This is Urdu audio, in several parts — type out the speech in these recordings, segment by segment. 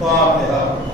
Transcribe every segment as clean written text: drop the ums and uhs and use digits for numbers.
فاتحہ۔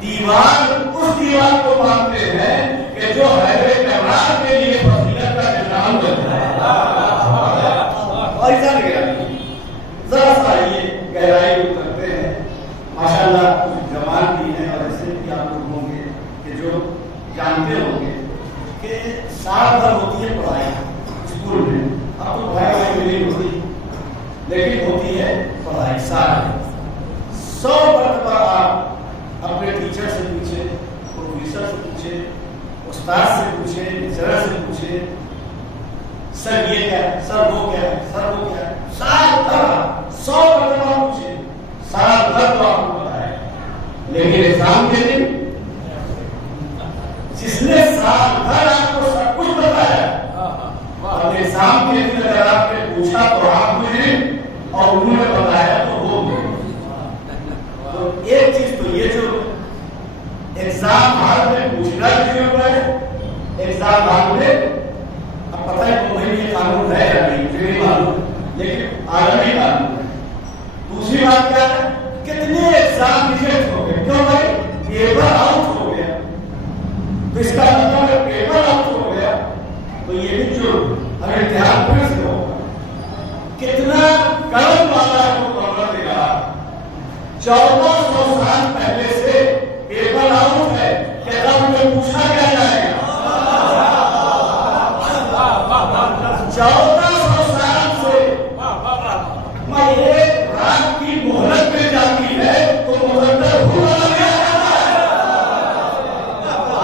دیوان اس دیوان کو مانتے ہیں کہ جو حیدر کمران کے لیے فضیلت کا نظام کرتا ہے. اور ایسا نہیں ذرا سا یہ گہرائی کو کرتے ہیں. ماشاءاللہ کچھ جوان بھی ہیں اور ایسے بھی آپ لوگ ہوں گے کہ جو جانتے ہوں گے کہ سال بھر ہوتی ہے پڑھائی اسکول میں. اب تو پڑھائی نہیں ہوتی لیکن ہوتی ہے پڑھائی سال. 100 مرتبہ آپ اپنے ٹیچر سے پوچھے, پروفیسر سے پوچھے, استاد سے پوچھے, لیکچرر سے پوچھے, سر یہ کیا ہے, سر وہ کیا ہے, سر وہ کیا ہے. سال بھر 100 مرتبہ پوچھے, سال بھر تو آپ کو پتا ہے. لیکن ایگزام کے دن جس نے سال بھر آپ کو سب کچھ بتایا اور ایگزام کے دن اگر آپ نے پوچھا تو آپ مجھے اور انہوں نے بتایا تو وہ مجھے. تو ایک چیز تو یہ جو ایگزام ہال میں پوچھنا بھی ہوتا ہے, ایگزام ہال میں اب پتہ ہے تو مجھے یہ قانون ہے یا نہیں مجھے نہیں معلوم لیکن عالمی قانون ہے. دوسری بات کیا ہے, کتنے ایگزام ریجیکٹ ہو گئے. کیوں بھائی, پیپر آؤٹ ہو گیا. تو اس کا مطلب ہے پیپر آؤٹ ہو گیا تو یہ بھی جو اگر امتحان پھر سے ہوگا. کتنا کرم والا ہے وہ گورنر نے کہا 1400 سال پہلے سے پیپر آؤٹ ہے کہ اب میں پوچھا کیا جائے گا. 1400 سال سے میں ایک رات کی مہلت میں جاتی ہے تو مقدر ہوا گیا.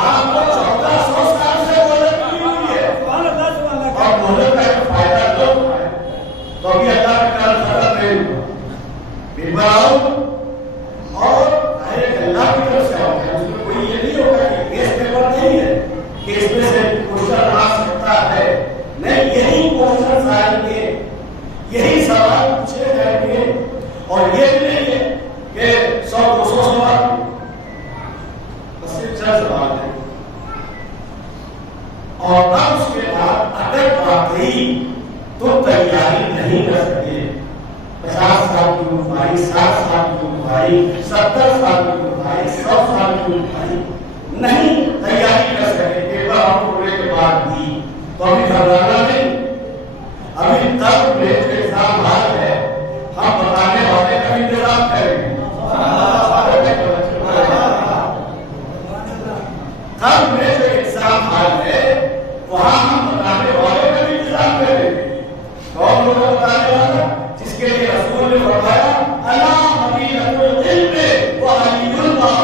آپ کو 1400 سال سے مہلت کی ہوئی ہے اور مہلت کا فائدہ تو ہے. تو ابھی اللہ کا کام ختم نہیں ہوا, پیپر آؤٹ اور اللہ کی طرف سے ہوتا ہے. اس میں کوئی یہ نہیں ہوگا کہ کیس پیپر نہیں ہے, کیس میں سے کوشچن آ سکتا ہے. نہیں, یہی کوشچن آئیں گے, یہی سوال پوچھے جائیں گے. اور یہ بھی نہیں ہے کہ 100-200 سوال, بس صرف 4 سوال ہے. اور اب اس کے بعد اگر واقعی تو تیاری نہیں کر سکے, 50 سال کی عمر, 60 سال کی عمر, 70 سال کی عمر, 100 سال کی عمر نہیں تیاری کر سکے پیپر آؤٹ ہونے کے بعد بھی, تو ابھی گھبرانا نہیں. ابھی تک میں جو ایگزام حال ہے ہم بتانے والے کا انتظام کریں گے. تب میں جو ایگزام حال ہے وہاں ہم بتانے والے کا انتظام کریں گے. کون لوگ بتانے والا, جس کے لیے رسول نے فرمایا الا مدینۃ العلم وعلی اللہ,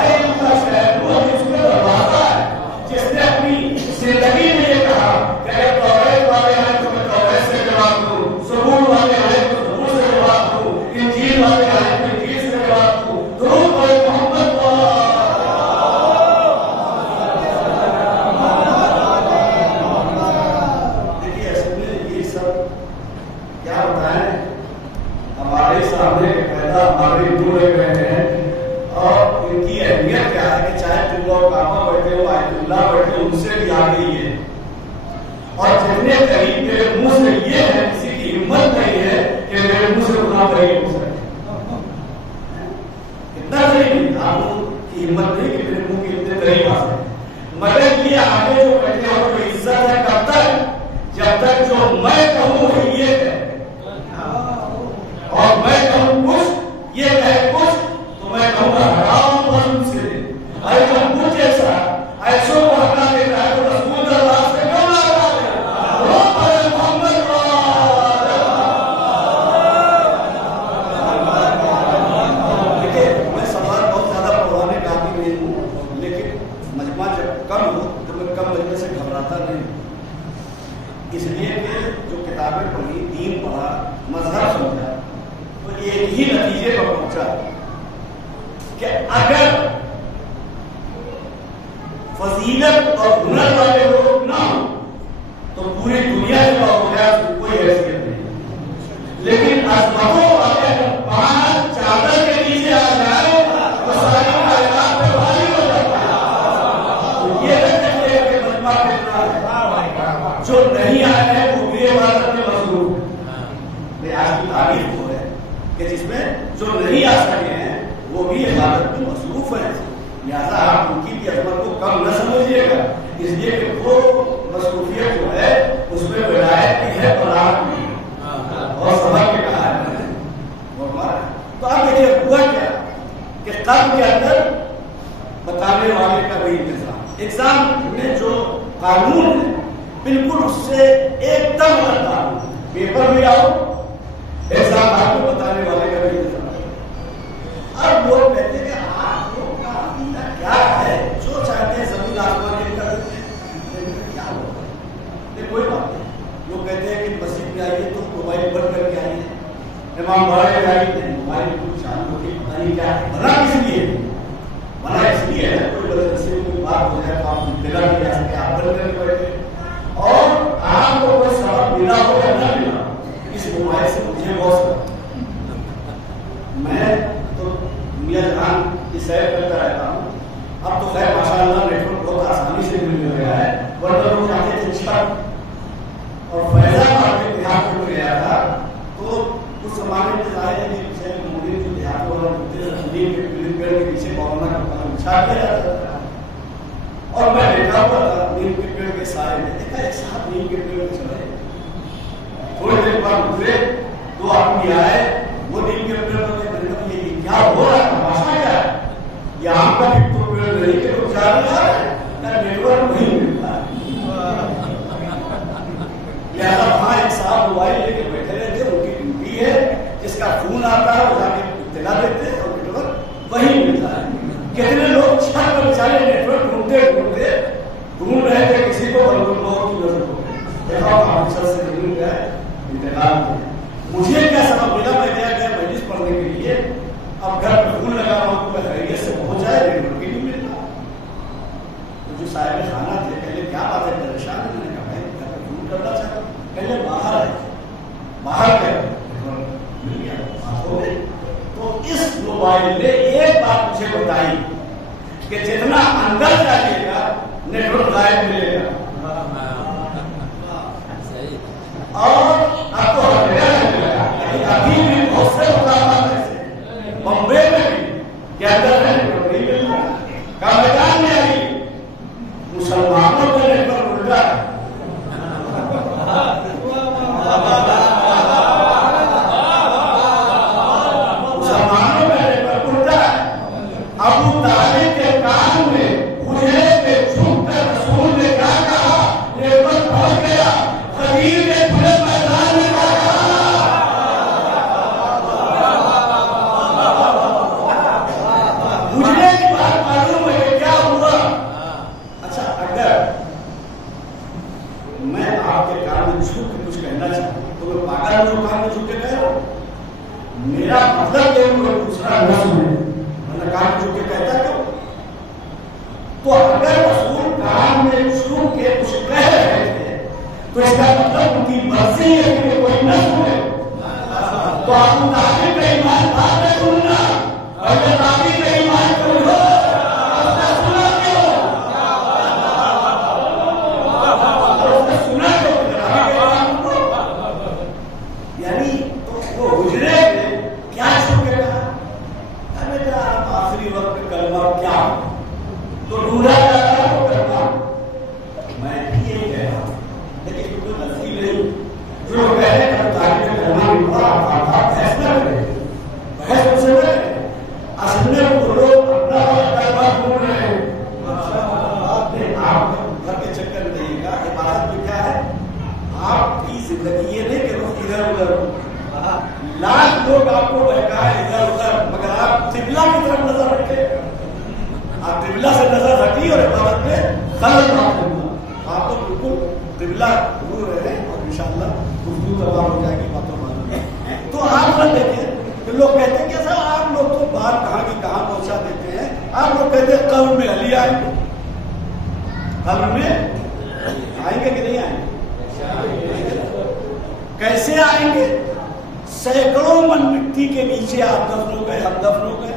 علم کا شہر وہ جس میں دروازہ ہے. جس نے اپنی زندگی میں یہ کہا کہ اگر توریت والے ہیں تو میں توریت سے جواب دوں, زبور والے ہیں تو زبور سے جواب دوں, انجیل والے ہیں تو انجیل سے جواب دوں. درود پڑھے محمد ہمارے دور رہے ہیں. اور ان کی اہمیت کیا ہے کہ چاہے تم لوگ کعبہ بیٹھے ہو, آیت اللہ بیٹھے ہو, ان سے بھی آگے ہی ہے. اور جتنے قریب میرے منہ سے یہ ہے, کسی کی ہمت نہیں ہے کہ میرے منہ سے اتنا قریب ہو سکے. اتنا قریب نہیں, آپ کی ہمت نہیں کہ میرے منہ کے اتنے قریب آ سکے. مگر یہ آگے جو بیٹھے ہو جو عزت ہے کب تک, جب تک جو میں کہوں وہ یہ ہے اور میں کہوں کچھ یہ کہے کچھ تو میں کہوں گا حرام مظلوم سے. ارے جب کچھ ایسا ایسوں کو ہٹا دیتا ہے تو رسول اللہ سے کیوں نہ ہٹا دے. وہ پڑھے محمد دیکھیے, میں سوال بہت زیادہ پڑھانے کا بھی نہیں ہوں, لیکن مجمع جب کم ہو تو میں کم وجہ سے گھبراتا نہیں. اس لیے کہ جو کتابیں پڑھی, دین پڑھا, مذہب سمجھا, تو ایک ہی نتیجے پر پہنچا کہ اگر فضیلت اور ہنر والے لوگ نہ ہو تو پوری دنیا کا ہو جائے تو کوئی حیثیت نہیں. لیکن عظمتوں والے پانچ چادر کے نیچے آ جائے تو ساری کائنات پہ بھاری ہو جاتا ہے. تو یہ نہ کہتے کہ مجمع کتنا ہے, جو نہیں آئے ہیں وہ بھی عبادت میں مصروف ہے. میں آج کی تعریف ہو کہ جس میں جو نہیں آ سکے ہیں وہ بھی عبادت میں مصروف ہے. لہٰذا آپ ان کی بھی عظمت کو کم نہ سمجھیے گا، اس لیے کہ وہ مصروفیت جو ہے اس میں ولایت بھی ہے اور آپ بھی اور سبق کے کہا ہے. تو آپ دیکھیے ہوا کیا کہ قلب کے اندر بتانے والے کا بھی انتظام، ایگزام میں جو قانون ہے بالکل اس سے ایک دم الگ قانون، پیپر بھی آؤ ایگزام آپ کو بتانے والے کا بھی انتظام. اب لوگ کہتے ہیں کہ آپ لوگ کا عقیدہ کیا ہے، جو چاہتے ہیں زمین آسمان کے کر دیتے ہیں، کیا ہوگا؟ کوئی بات نہیں. لوگ کہتے ہیں کہ مسجد میں آئیے تو موبائل بند کر کے آئیے، امام بڑے آئیے موبائل کچھ چالو ہوتی پتہ نہیں کیا ہے. بنا کس لیے؟ بنا اس لیے ہے کوئی غلط سے کوئی بات ہو جائے تو آپ اطلاع نہیں آ سکتے، آپ بند کر کے بیٹھے اور آپ کو کوئی سبق ملا ہو یا نہ ملا اس موبائل سے مجھے بہت میں تو میاں جہان کی سیر کرتا رہتا ہوں. اب تو خیر ماشاء اللہ نیٹ ورک بہت آسانی سے مل گیا ہے، ورنہ لوگ چاہتے تھے چھت اور فیض آباد کے دیہات میں گیا تھا تو اس زمانے میں ظاہر ہے کہ مودی جو دیہات والا نیم کے پیڑ کے پیچھے مولانا کا پتہ بچھا دیا جاتا تھا اور میں بیٹھا ہوا تھا نیم کے پیڑ کے سائے میں. دیکھا ایک ساتھ نیم کے پیڑ میں چلے، تھوڑی دیر بعد گزرے دو آدمی آئے، وہ نیم کے پیڑ میں کیا ہو رہا ہے، تماشا کیا ہے؟ یہاں کا بھی تو پیڑ نہیں کہ تم جا رہے ہیں نیٹ ورک نہیں ملتا ہے. لہٰذا وہاں ایک صاحب موبائل لے کے بیٹھے رہتے، ان کی ڈیوٹی ہے، جس کا فون آتا ہے وہ جا کے اطلاع دیتے ہیں اور نیٹ ورک وہی ملتا ہے. کتنے لوگ چھت پر بیچارے نیٹ ورک ڈھونڈ رہے تھے، کسی کو بلکہ کی نظر ہو گئی، دیکھا چھت سے ضرور گیا انتقال کیا. مجھے کیا سبب ملا؟ میں گیا مجلس پڑھنے کے لیے، اب گھر پہ فون لگا رہا ہوں کہ خیریت سے پہنچ جائے، نیٹ ورک ہی نہیں ملتا. جو صاحب خانہ تھے پہلے کیا بات ہے پریشان ہے، میں نے کہا میں گھر پہ فون کرنا چاہتا ہوں، پہلے باہر آئے باہر گئے مل گیا بات ہو گئی. تو اس موبائل نے ایک بات مجھے بتائی کہ جتنا اندر جائے گا نیٹ ورک غائب ملے گا. اور اب تو ابھی بھی بہت سے مقامات ایسے بمبے میں بھی کہ اندر نیٹ ورک نہیں مل رہا، کامدان میں ابھی مسلمانوں کا نیٹ ورک الٹا ہے. مسلمانوں کا نیٹ ورک الٹا ہے. ابو طالب کے کان میں مجھے پہ چھپ کر رسول نے کیا کہا، نیٹ ورک پہنچ گیا. خدیر نے کھلے میدان میں کیا کہا، مجھے کی بات معلوم ہے کہ کیا ہوا. اچھا اگر میں آپ کے کان میں جھوٹ کے کچھ کہنا چاہتا ہوں تو میں پاگل لوگ کان میں جھوٹ کے کہہ رہا ہوں. میرا مطلب یہ کوئی دوسرا نہ سنے، میں کان میں جھوٹ کے کہتا کیوں؟ تو اگر رسول کان میں جھوٹ کے کچھ کہہ رہے تھے تو اس کا مطلب ان کی مرضی ہے کہ کوئی نہ سنے. تو آپ طالب کا ایمان بعد میں سننا، پہلے طالب کا ایمان سنو. سنا کیوں؟ سنا کیوں؟ یعنی تو وہ حجرے میں کیا چھپ کے کہا، بیٹا آپ آخری وقت میں کلمہ کیا تو ڈھونڈا جا رہا ہے وہ کلمہ. میں یہ کہہ رہا ہوں لیکن کوئی غلطی نہیں. جو کہہ رہے ہیں طالب کلمہ بھی پڑھا، آپ بحث نہ کریں، بحث ان سے نہ کریں. اصل میں وہ لوگ اپنا کلمہ ڈھونڈ رہے ہیں. آپ گھر کے چکر میں رہیے گا. عبادت میں کیا ہے، آپ کی زندگی یہ نہیں کہ رخ ادھر ادھر ہو. لاکھ لوگ آپ کو بہکائے ادھر ادھر، مگر آپ قبلہ کی طرف نظر رکھیں. آپ قبلہ سے نظر رکھیے اور عبادت میں خلل نہ کرنا. آپ تو بالکل قبلہ دور رہے اور انشاءاللہ گفتگو تمام ہو جائے گی باتوں باتوں. تو آپ نہ دیکھیں کہ لوگ کہتے ہیں کہ سر آپ لوگ تو بات کہاں کی کہاں پہنچا دیتے ہیں. آپ لوگ کہتے ہیں قبر میں علی آئیں گے، قبر میں آئیں گے کہ نہیں آئیں گے؟ کیسے آئیں گے؟ سینکڑوں من مٹی کے نیچے آپ دفن ہو گئے، ہم دفن ہو گئے.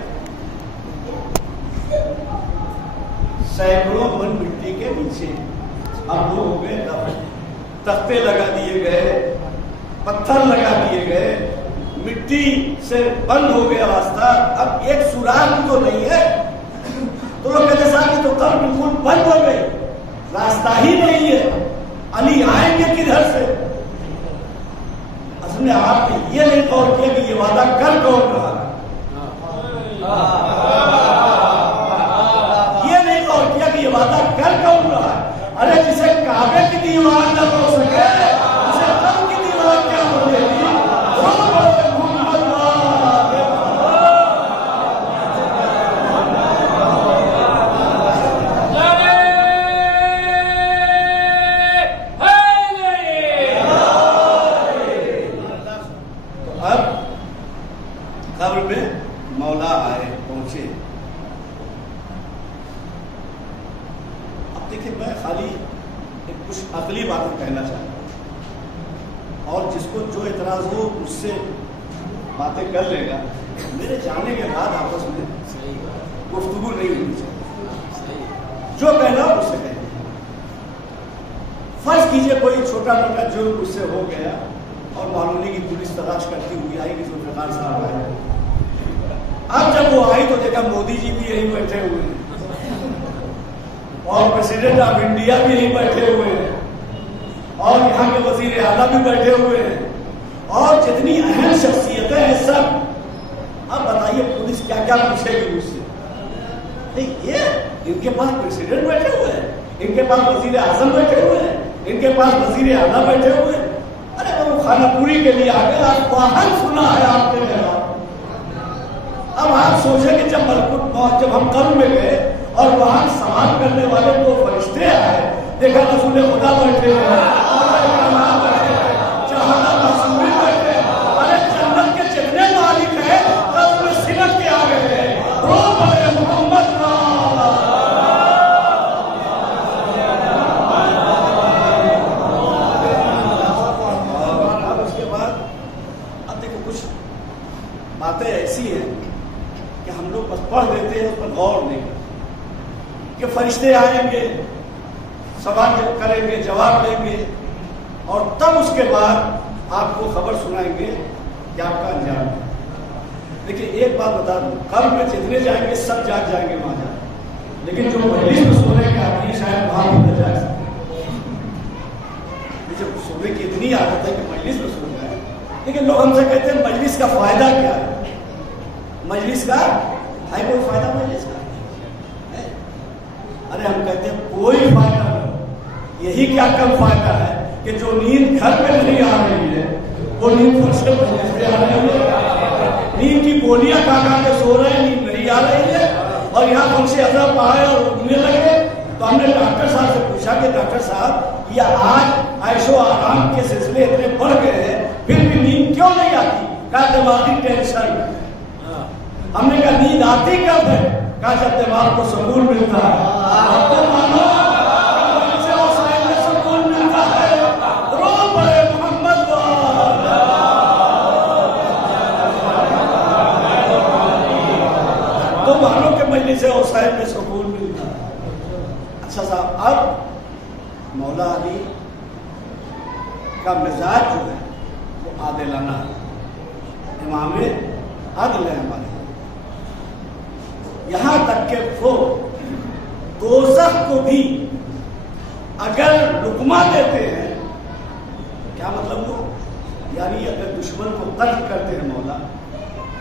سینکڑوں من مٹی کے نیچے ہم لوگ ہو گئے دفن. تختے لگا دیے گئے، پتھر لگا دیے گئے، مٹی سے بند ہو گیا راستہ. اب ایک سوراخ تو نہیں ہے. تو لوگ بند ہو گئی, راستہ ہی نہیں ہے, علی آئیں گے کدھر سے؟ اصل میں آپ نے یہ نہیں غور کیا کہ یہ وعدہ کر کون رہا ہے, یہ نہیں غور کیا کہ یہ وعدہ کر کون رہا ہے. ارے جسے کعبے کی دیوار نہ ہو سکے اسے غم کی دیوار کیا ہو گئی؟ قبر میں مولا آئے پہنچے. اب دیکھیں میں خالی کچھ عقلی باتیں کہنا چاہتا ہوں, اور جس کو جو اعتراض ہو اس سے باتیں کر لے گا. میرے جانے کے بعد آپس میں گفتگو نہیں ہونی چاہیے, جو کہنا اس سے کہنا. فرض کیجئے کوئی چھوٹا موٹا جرم اس سے ہو گیا اور معلوم نہیں کہ پولیس تلاش کرتی ہوئی آئی کہ ذوالفقار صاحب آئے. اب جب وہ آئی تو دیکھا مودی جی بھی یہیں بیٹھے ہوئے ہیں اور پریزیڈنٹ آف انڈیا بھی یہیں بیٹھے ہوئے ہیں اور یہاں کے وزیر اعلیٰ بھی بیٹھے ہوئے ہیں اور جتنی اہم شخصیتیں ہیں سب. اب بتائیے پولیس کیا کیا پوچھے گی مجھ سے؟ نہیں, یہ ان کے پاس پریزیڈنٹ بیٹھے ہوئے ہیں, ان کے پاس وزیر اعظم بیٹھے ہوئے ہیں, ان کے پاس وزیر اعلیٰ بیٹھے ہوئے ہیں. ارے وہ خانہ پوری کے لیے آ گئے, آپ واہن سنا ہے آپ نے جگہ. اب آپ سوچیں کہ جب ہم قبر میں گئے اور وہاں سوال کرنے والے دو فرشتے آئے, دیکھا رسول خدا بیٹھے ہیں, جہاں رسول بیٹھے, ارے جنت کے جتنے مالک ہیں قبر میں سمٹ کے آ گئے ہیں. رو پڑے محمد باتیں ایسی ہیں کہ ہم لوگ بس پڑھ دیتے ہیں, اس پر غور نہیں کرتے کہ فرشتے آئیں گے, سوال کریں گے, جواب دیں گے, اور تب اس کے بعد آپ کو خبر سنائیں گے کہ آپ کا انجام ہے. لیکن ایک بات بتا دوں, قبر میں جتنے جائیں گے سب جاگ جائیں گے وہاں جا, لیکن جو مجلس میں سونے کے آدمی شاید وہاں بھی نہ جا سکتے. جب سونے کی اتنی عادت ہے کہ مجلس میں سو جائے, لیکن لوگ ہم سے کہتے ہیں مجلس کا فائدہ کیا ہے؟ مجلس کا ہے کوئی فائدہ مجلس کا؟ ارے ہم کہتے ہیں کوئی فائدہ نہیں. یہی کیا کم فائدہ ہے کہ جو نیند گھر میں نہیں آ رہی ہے وہ نیند فرش پہ آ رہی ہے, نیند کی گولیاں کھا کھا کے سو رہے ہیں, نیند نہیں آ رہی ہے. اور یہاں ہم سے عذاب آئے اور اٹھنے لگے تو ہم نے ڈاکٹر صاحب سے پوچھا کہ ڈاکٹر صاحب یہ آج عیش و آرام کے سلسلے اتنے بڑھ گئے ہیں پھر بھی نیند کیوں نہیں آتی؟ کہا دماغی ٹینشن. ہم نے کہا نیند آتی کب ہے؟ کہا جب دماغ کو سکون ملتا ہے. اب تو مانو سے وسائل میں سکون ملتا ہے. رو پڑے محمد تو مانو کہ مجلس وسائل میں سکون ملتا ہے. اچھا صاحب, اب مولا علی کا مزاج جو ہے وہ عادلانہ ہے, امام عدل ہے ہمارے. یہاں تک کہ وہ دوزخ کو بھی اگر لقمہ دیتے ہیں, کیا مطلب ہوا؟ یعنی اگر دشمن کو قتل کرتے ہیں مولا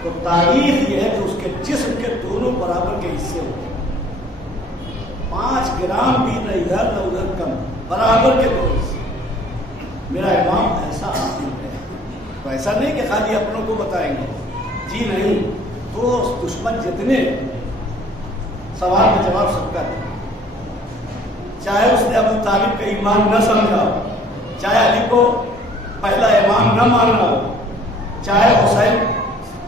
تو تاریخ یہ ہے کہ اس کے جسم کے دونوں برابر کے حصے ہوتے ہیں, 5 گرام بھی نہ ادھر نہ ادھر کم, برابر کے دو حصے. میرا امام ایسا عادل ہے, تو ایسا نہیں کہ خالی اپنوں کو بتائیں گے, جی نہیں, تو دشمن جتنے سوال کا جواب سب کا دے, چاہے اس نے ابو طالب کا ایمان نہ سمجھا, چاہے علی کو پہلا امام نہ مانا, چاہے حسین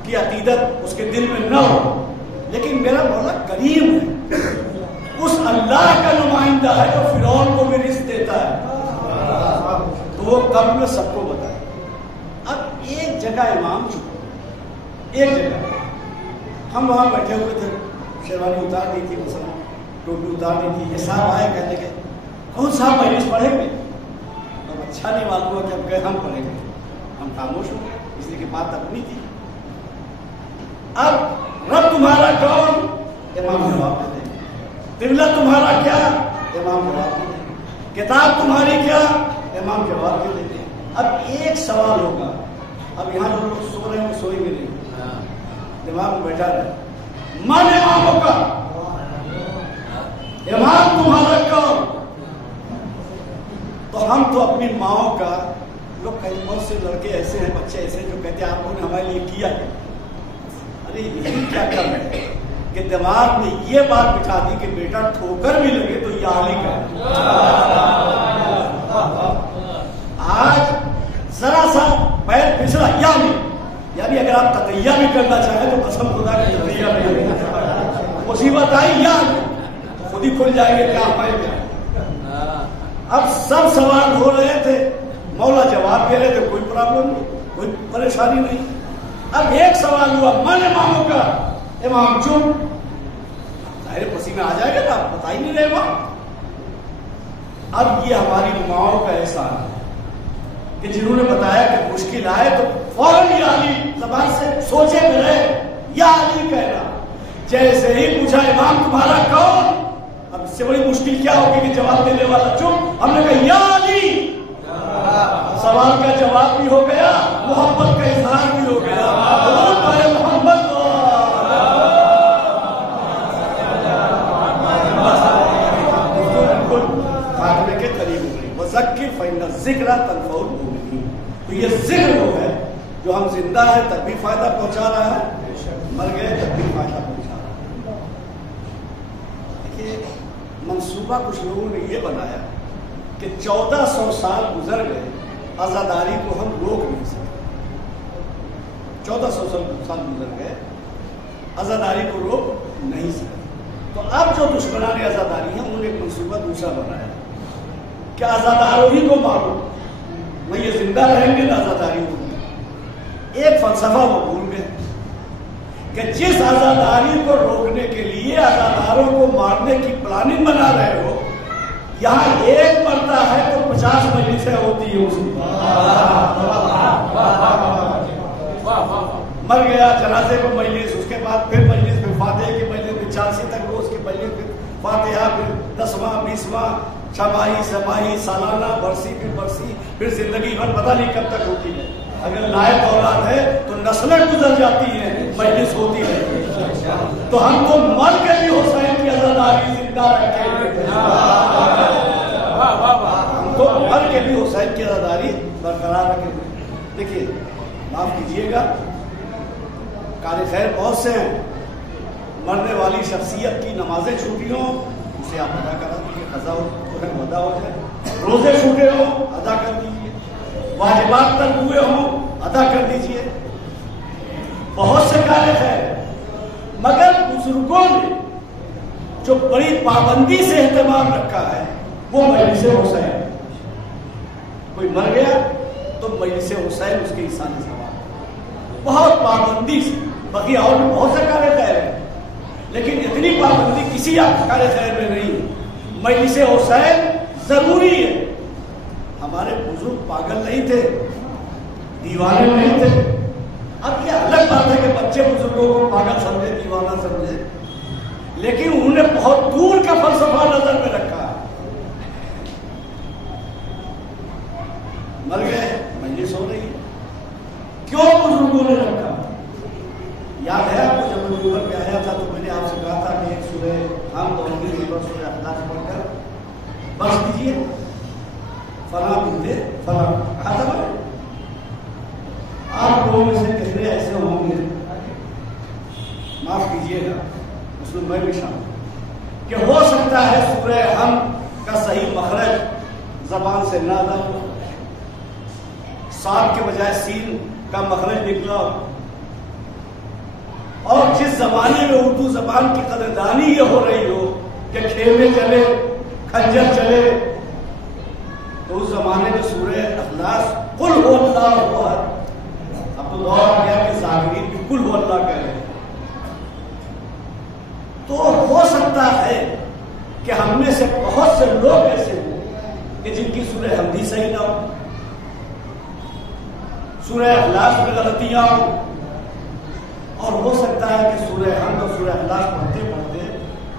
کی عقیدت اس کے دل میں نہ ہو, لیکن میرا مولا کریم ہے, اس اللہ کا نمائندہ ہے جو فرعون کو بھی رزق دیتا ہے, تو وہ قبر میں سب کو بتائے. اب ایک جگہ امام چکا, ایک جگہ ہم وہاں بیٹھے ہوئے تھے, شیروانی اتار دی تھی, مثلا ٹوپی اتار دی تھی, یہ صاحب آئے کہتے کہ کون صاحب مجلس پڑھیں گے؟ اب اچھا نہیں معلوم ہوا کہ ہم کہے ہم پڑھیں گے, ہم خاموش ہو گئے اس لیے کہ بات اپنی تھی. اب رب تمہارا کون؟ امام جواب دیتے ہیں قبلہ تمہارا کیا؟ امام جواب دے دیں. کتاب تمہاری کیا؟ امام جواب دے دیں. اب ایک سوال ہوگا. اب یہاں جو لوگ سو رہے ہیں وہ سوئیں گے نہیں, دماغ میں بیٹھا رہے. من اماموں کا, امام تمہارا کون؟ تو ہم تو اپنی ماؤں کا, لوگ کہیں بہت سے لڑکے ایسے ہیں, بچے ایسے ہیں جو کہتے ہیں آپ لوگوں نے ہمارے لیے کیا ہے. ارے یہی کیا کر رہے ہیں کہ دماغ میں یہ بات بٹھا دی کہ بیٹا ٹھوکر بھی لگے تو یہ عالی کا. آج ذرا سا پیر پھسلا یعنی اگر آپ تقیہ بھی کرنا چاہیں تو قسم خدا کی تقیہ بھی مصیبت آئی یا خود ہی کھل جائیں گے کیا پائے گا. اب سب سوال ہو رہے تھے, مولا جواب دے رہے تھے, کوئی پرابلم نہیں, کوئی پریشانی نہیں. اب ایک سوال ہوا من اماموں کا, امام چپ. ظاہر پسینے آ جائے گا نا, آپ بتا ہی نہیں رہے وہاں. اب یہ ہماری ماؤں کا احسان ہے کہ جنہوں نے بتایا کہ مشکل آئے تو فوراً یا علی زبان سے سوچے میں رہے یا علی کہنا. جیسے ہی پوچھا امام تمہارا کون, اب اس سے بڑی مشکل کیا ہوگی کہ جواب دینے والا چپ. ہم نے کہا یا علی, سوال کا جواب بھی ہو گیا, محبت کا اظہار بھی ہو گیا. محمد خاتمے کے قریب ہو گئی. وذکر فإن الذکر تنفع المؤمنین. تو یہ ذکر وہ ہے جو ہم زندہ ہیں تب بھی فائدہ پہنچا رہا ہے, مر گئے تب بھی فائدہ پہنچا رہا ہے. دیکھیے منصوبہ کچھ لوگوں نے یہ بنایا کہ 1400 سال گزر گئے, عزاداری کو ہم روک نہیں سکتے. 1400 سال گزر گئے, عزاداری کو روک نہیں سکتے. تو اب جو دشمنان عزاداری ہیں انہوں نے ایک منصوبہ دوسرا بنایا کہ عزاداروں ہی کو مارو, نہ یہ زندہ رہیں گے نہ عزاداری ہوگی. ایک فلسفہ وہ بھول گئے کہ جس عزاداری کو روکنے کے لیے عزاداروں کو مارنے کی پلاننگ بنا رہے ہو, یہاں ایک مرتا ہے تو 50 مجلسیں ہوتی ہیں. اس مر گیا, جنازے کو مجلس, اس کے بعد پھر مجلس میں فاتحہ کی مجلس میں 86 تک روز کی مجلس میں فاتحہ, پھر 10واں 20واں, چھماہی سماہی, سالانہ, برسی پھر برسی, پھر زندگی بھر پتہ نہیں کب تک ہوتی ہے. اگر لائق اولاد ہے تو نسلیں گزر جاتی ہیں, مجلس ہوتی ہے. تو ہم تو مر کے بھی حسین کی عزاداری زندہ رکھیں گے. ہم تو مر کے بھی حسین کی عزاداری برقرار رکھیں گے. دیکھیے معاف کیجیے گا, کار خیر بہت سے ہیں, مرنے والی شخصیت کی نمازیں چھوٹی ہوں اسے آپ ادا کرا دیجیے, قضا ادا ہو جائے. روزے چھوٹے ہوں ادا کر دیجیے, واجبات ترک ہوئے ہوں ادا کر دیجیے. بہت سے کار خیر, مگر بزرگوں نے جو بڑی پابندی سے اہتمام رکھا ہے وہ مجلس حسین. کوئی مر گیا تو مجلس حسین اس کے انسان ثواب, بہت پابندی سے. باقی اور بھی بہت سے کار خیر ہیں لیکن اتنی پابندی کسی کار خیر میں نہیں ہے. مجلس حسین ضروری ہے. ہمارے بزرگ پاگل نہیں تھے, دیوانے نہیں تھے. اب یہ الگ بات ہے کہ بچے بزرگوں کو پاگل سمجھے, دیوانہ سمجھے, لیکن انہوں نے بہت دور کا فلسفہ نظر میں رکھا. مر گئے, مجلس ہو رہی ہے. کیوں بزرگوں نے رکھا؟ یاد ہے آپ کو جب میں اوپر پہ آیا تھا تو میں نے آپ سے کہا تھا کہ ایک سورہ ہم سورہ اخلاص پڑھ کر بخش دیجیے, فلاں بندے فلاں کہا تھا. میں آپ لوگوں میں سے کتنے ایسے ہوں گے, معاف کیجیے گا اس میں بھی شامل, کہ ہو سکتا ہے سورہ ہم کا صحیح مخرج زبان سے نہ ادا ہو, صاد کے بجائے سین کا مخرج نکلا, اور جس زمانے میں اردو زبان کی قدردانی یہ ہو رہی ہو کہ کھیلے چلے, خنجر چلے, تو اس زمانے میں سورہ اخلاص قل هو اللہ احد. اب تو دور آ گیا کہ ظاہرین بھی قل هو اللہ کہہ رہے ہیں. تو ہو سکتا ہے کہ ہم میں سے بہت سے لوگ ایسے ہوں کہ جن کی سورہ حمدی صحیح نہ ہو, سورہ اخلاص میں غلطیاں ہوں, اور ہو سکتا ہے کہ سورہ حمد اور سورہ اخلاص پڑھتے پڑھتے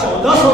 1400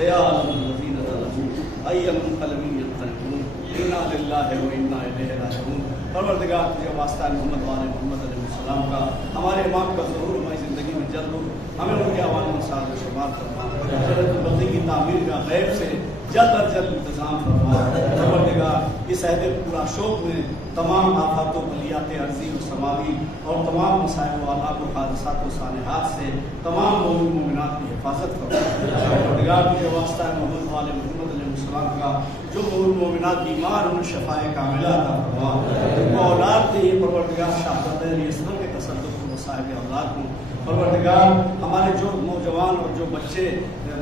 سيعلم الذين ظلموا أي منقلب ينقلبون إنا لله وإنا إليه راجعون. پروردگار تجھے واسطہ محمد والے محمد علیہ السلام کا ہمارے امام کا ضرور ہماری زندگی میں جلد ہو، ہمیں ان کے عوام میں ساتھ شمار فرما، جنت البقیع کی تعمیر کا غیب سے جلد از جلد انتظام فرما. پروردگار اس عہد پورا شوق میں تمام آفات و بلیات عرضی و سماوی اور تمام مسائل و آلات و حادثات و صالحات سے تمام مومن مومنات کی حفاظت فرما. پروردگار تجھے واسطہ محمد والے محمد علیہ السلام کا جو مومن مومنات بیمار ان شفائے کاملہ عطا فرما. ان کو اولاد دے پروردگار شہادت یسر کے تصدق و صاحب اولاد کو. پروردگار ہمارے جو نوجوان اور جو بچے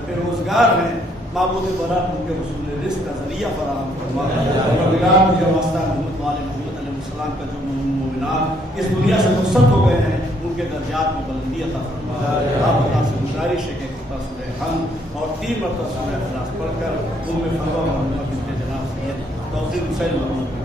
بے روزگار ہیں معبود برات ان کے رسول رزق کا ذریعہ فراہم فرما. پروردگار تجھے واسطہ محمد والے محمد علیہ السلام کا جو مومنات اس دنیا سے رخصت ہو گئے ہیں ان کے درجات میں بلندی عطا فرما. آپ اللہ سے گزارش ہے کہ سورہ حمد اور 3 مرتبہ سورہ اخلاص پڑھ کر ان میں فتح محمد بنت جناب سید توفیق حسین محمد